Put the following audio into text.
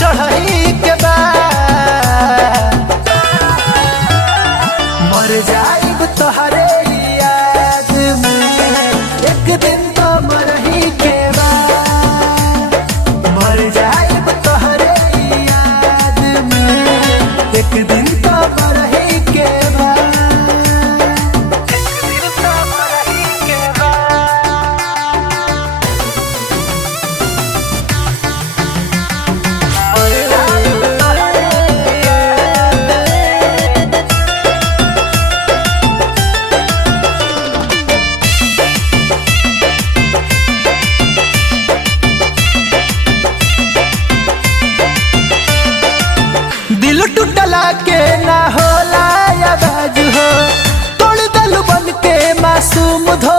चढ़ही के बाद मर जाइब तोहरे याद में, एक दिन तो मरही के बाद मर जाइब तोहरे याद में, एक दिन तो मरही के बाद, एक दिन तो मरही के दिल टूटला के ना होला आवाज हो, तोड़ दल बन के मासूम धो